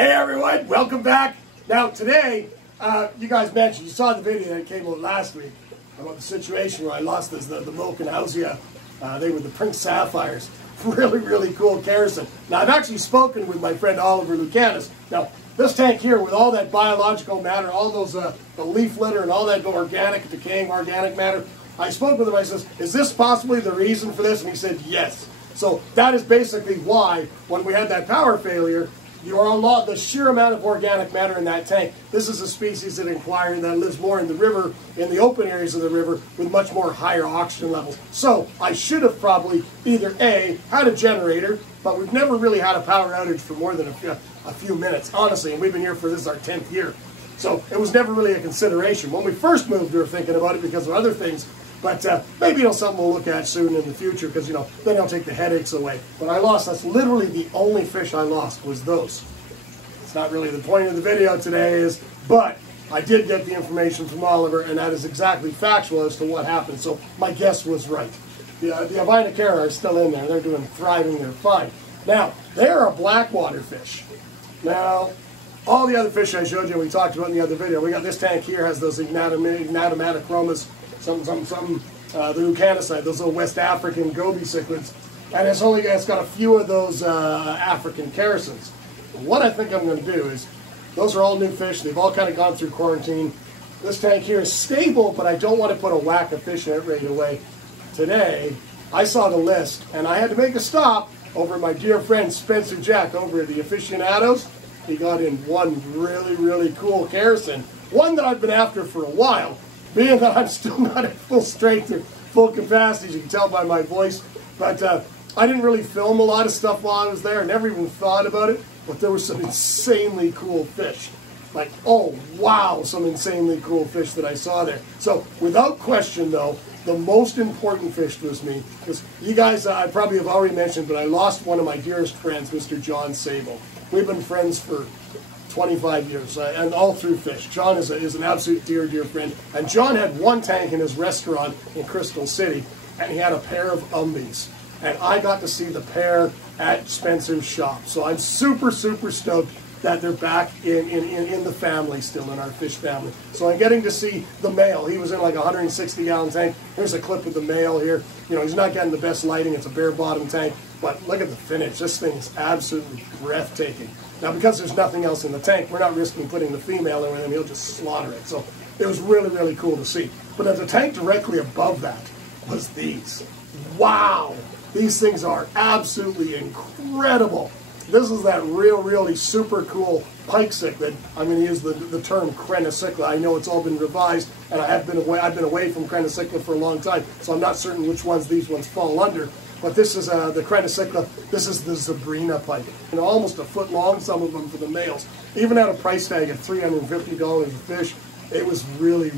Hey everyone, welcome back. Now today, you guys mentioned, you saw the video that came out last week about the situation where I lost the Vulcan Hausia. They were the Prince Sapphires. Really cool kerosene. Now I've actually spoken with my friend Oliver Lucanis. Now this tank here with all that biological matter, all those, the leaf litter and all that organic, decaying organic matter, I spoke with him, I says, is this possibly the reason for this? And he said, yes. So that is basically why, when we had that power failure, the sheer amount of organic matter in that tank. This is a species that lives more in the river, in the open areas of the river, with much more higher oxygen levels. So I should have probably either A, had a generator, but we've never really had a power outage for more than a few minutes, honestly, and we've been here for this is our 10th year. So it was never really a consideration. When we first moved, we were thinking about it because of other things. But maybe something we'll look at soon in the future because, then it'll take the headaches away. But that's literally the only fish I lost was those. It's not really the point of the video today but I did get the information from Oliver and that is exactly factual as to what happened. So my guess was right. The Afishionados are still in there. They're thriving, they're fine. Now, they're a blackwater fish. Now, all the other fish I showed you, we talked about in the other video, we got this tank here, has those anatomatochromas, the leucanicide, those little West African goby cichlids, and it's got a few of those African kerosenes. What I think I'm going to do is, those are all new fish, they've all kind of gone through quarantine. This tank here is stable, but I don't want to put a whack of fish in it right away. Today, I saw the list, and I had to make a stop over my dear friend Spencer Jack over at the Afishionados. He got in one really cool kerosene, one that I've been after for a while. Being that I'm still not at full strength or full capacity, as you can tell by my voice. But I didn't really film a lot of stuff while I was there. I never even thought about it. But there were some insanely cool fish. Like, oh, wow, some insanely cool fish that I saw there. So, without question, though, the most important fish was me. Because you guys, I probably have already mentioned, but I lost one of my dearest friends, Mr. John Sable. We've been friends for 25 years, and all through fish. John is an absolute dear friend. And John had one tank in his restaurant in Crystal City, and he had a pair of umbies. And I got to see the pair at Spencer's shop. So I'm super stoked that they're back in the family still, in our fish family. So I'm getting to see the male. He was in like a 160-gallon tank. Here's a clip of the male here. He's not getting the best lighting. It's a bare bottom tank. But look at the finish. This thing is absolutely breathtaking. Now, because there's nothing else in the tank, we're not risking putting the female in with him. He'll just slaughter it. So it was really cool to see. But at the tank directly above that was these. Wow! These things are absolutely incredible. This is that really super cool pike cichlid. I'm going to use the term crenocichlid. I know it's all been revised, and I've been away from crenocichlid for a long time, so I'm not certain which ones these ones fall under. But this is the crenocichlid. This is the Sabrina pike. Almost a foot long, some of them for the males. Even at a price tag of $350 a fish, it was really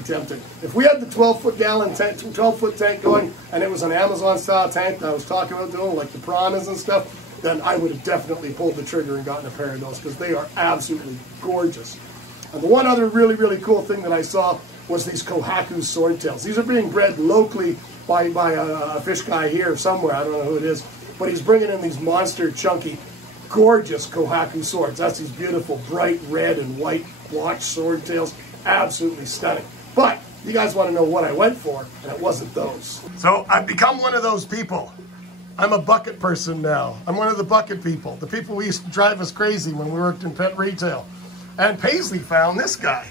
tempting. If we had the 12-foot tank going, and it was an Amazon-style tank that I was talking about doing, like the piranhas and stuff, then I would have definitely pulled the trigger and gotten a pair of those because they are absolutely gorgeous. And the one other really cool thing that I saw was these Kohaku swordtails. These are being bred locally by a fish guy here somewhere. I don't know who it is, but he's bringing in these monster, chunky, gorgeous Kohaku swords. That's these beautiful, bright red and white blotched swordtails. Absolutely stunning. But you guys want to know what I went for, and it wasn't those. So I've become one of those people. I'm a bucket person now. I'm one of the bucket people. The people who used to drive us crazy when we worked in pet retail. And Paisley found this guy.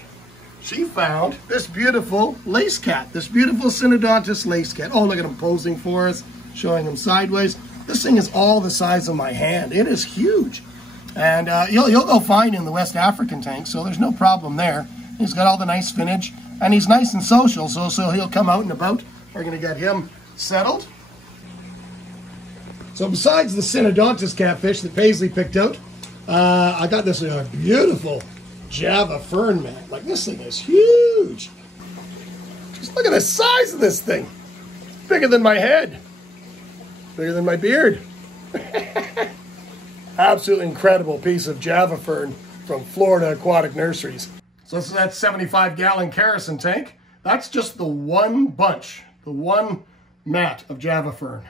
She found this beautiful lace cat, this beautiful Synodontis lace cat. Oh, look at him posing for us, showing him sideways. This thing is all the size of my hand. It is huge. And you'll go fine in the West African tank, so there's no problem there. He's got all the nice spinach, and he's nice and social, so he'll come out and about. We're going to get him settled. So besides the Synodontis catfish that Paisley picked out, I got this beautiful Java fern, man. Like, this thing is huge. Just look at the size of this thing. Bigger than my head. Bigger than my beard. Absolutely incredible piece of Java fern from Florida Aquatic Nurseries. So this is that 75-gallon kerosene tank. That's just the one bunch, the one mat of Java fern.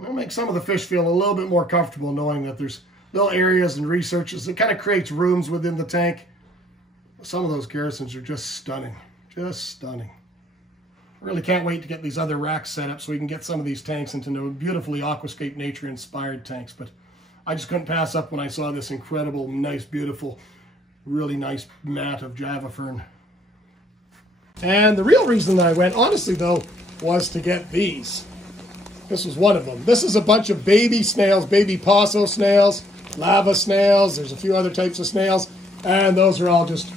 It'll make some of the fish feel a little bit more comfortable knowing that there's little areas and researches. It kind of creates rooms within the tank. Some of those garrisons are just stunning. Just stunning. I really can't wait to get these other racks set up so we can get some of these tanks into beautifully aquascape nature inspired tanks. But I just couldn't pass up when I saw this incredible, nice, beautiful, really nice mat of Java fern. And the real reason that I went, honestly though, was to get these. This was one of them. This is a bunch of baby snails, baby posso snails, lava snails. There's a few other types of snails. And those are all just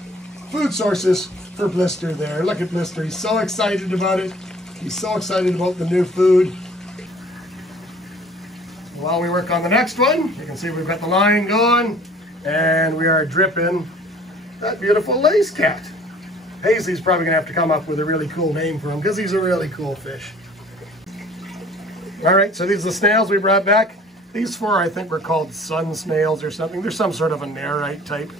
food sources for Blister there. Look at Blister. He's so excited about it. He's so excited about the new food. While we work on the next one, you can see we've got the line going. And we are dripping that beautiful lace cat. Paisley's probably going to have to come up with a really cool name for him because he's a really cool fish. All right, so these are the snails we brought back. These four, I think, were called sun snails or something. They're some sort of a nerite type.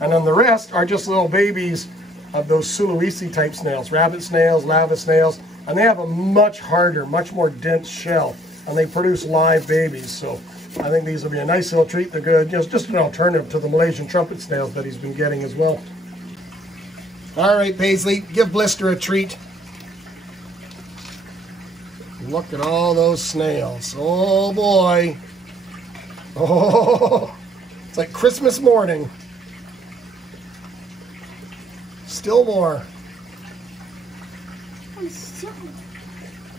And then the rest are just little babies of those Sulawesi type snails, rabbit snails, lava snails. And they have a much harder, much more dense shell. And they produce live babies. So I think these will be a nice little treat. They're good. Just an alternative to the Malaysian trumpet snails that he's been getting as well. All right, Paisley, give Blister a treat. Look at all those snails. Oh boy. Oh, it's like Christmas morning. Still more.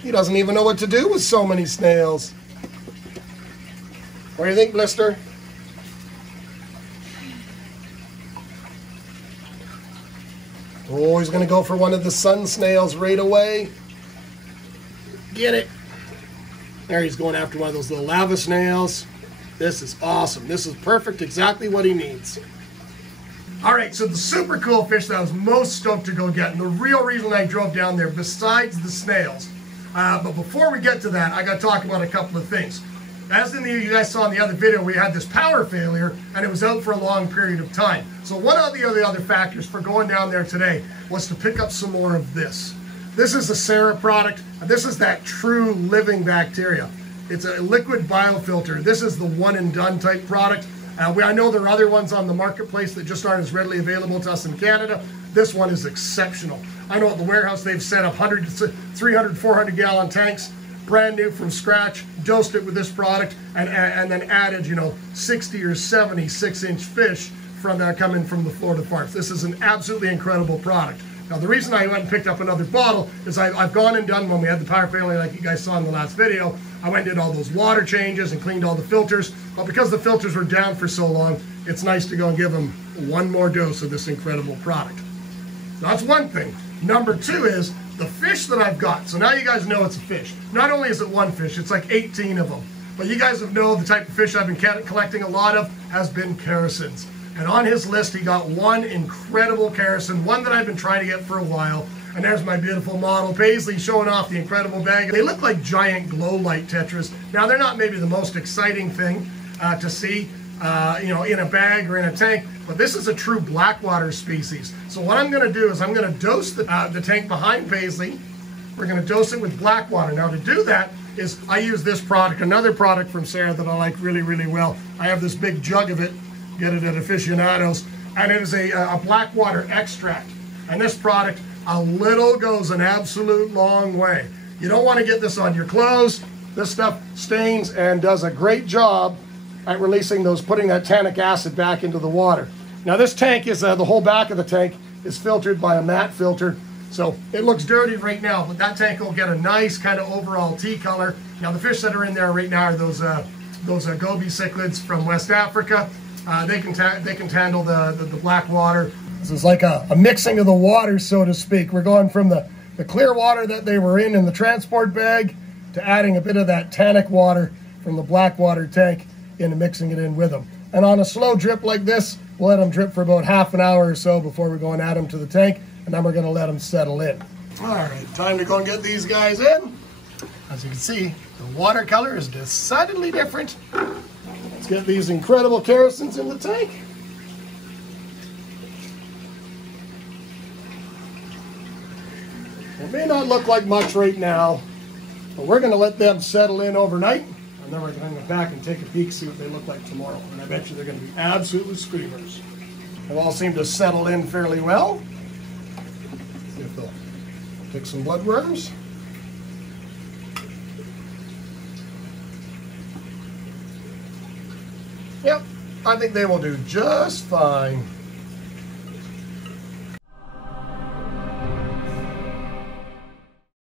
He doesn't even know what to do with so many snails. What do you think, Blister? Oh, he's going to go for one of the sun snails right away. Get it. There, he's going after one of those little lava snails. This is awesome. This is perfect, exactly what he needs. All right, so the super cool fish that I was most stoked to go get, and the real reason I drove down there, besides the snails, but before we get to that, I got to talk about a couple of things. As you guys saw in the other video, we had this power failure, and it was out for a long period of time. So one of the other factors for going down there today was to pick up some more of this. This is a Sarah product, and this is that true living bacteria. It's a liquid biofilter. This is the one and done type product. I know there are other ones on the marketplace that just aren't as readily available to us in Canada. This one is exceptional. I know at the warehouse they've set up 300, 400 gallon tanks, brand new from scratch, dosed it with this product, and then added, 60 or 70 6-inch fish from coming from the Florida farms. This is an absolutely incredible product. Now, the reason I went and picked up another bottle is I've gone and done, when we had the power failure like you guys saw in the last video, I went and did all those water changes and cleaned all the filters. But because the filters were down for so long, it's nice to go and give them one more dose of this incredible product. So that's one thing. Number two is the fish that I've got. So now you guys know it's a fish. Not only is it one fish, it's like 18 of them. But you guys have known the type of fish I've been collecting a lot of has been characins. And on his list, he got one incredible characin, one that I've been trying to get for a while. And there's my beautiful model, Paisley, showing off the incredible bag. They look like giant glow light tetras. Now, they're not maybe the most exciting thing to see, in a bag or in a tank, but this is a true blackwater species. So what I'm going to do is I'm going to dose the tank behind Paisley. We're going to dose it with blackwater. Now, to do that is I use this product, another product from Sarah that I like really, really well. I have this big jug of it. Get it at Afishionados, and it is a blackwater extract. And this product, a little goes an absolute long way. You don't want to get this on your clothes. This stuff stains and does a great job at releasing putting that tannic acid back into the water. Now this tank is, the whole back of the tank is filtered by a matte filter. So it looks dirty right now, but that tank will get a nice kind of overall tea color. Now the fish that are in there right now are those goby cichlids from West Africa. They can handle the black water. This is like a mixing of the water, so to speak. We're going from the clear water that they were in the transport bag to adding a bit of that tannic water from the black water tank and mixing it in with them. And on a slow drip like this, we'll let them drip for about half an hour or so before we go and add them to the tank, and then we're going to let them settle in. All right, time to go and get these guys in. As you can see, the watercolor is decidedly different. Let's get these incredible characins in the tank. It may not look like much right now, but we're going to let them settle in overnight. And then we're going to go back and take a peek, see what they look like tomorrow. And I bet you they're going to be absolutely screamers. They all seem to settle in fairly well. See if they'll pick some bloodworms. Yep, I think they will do just fine.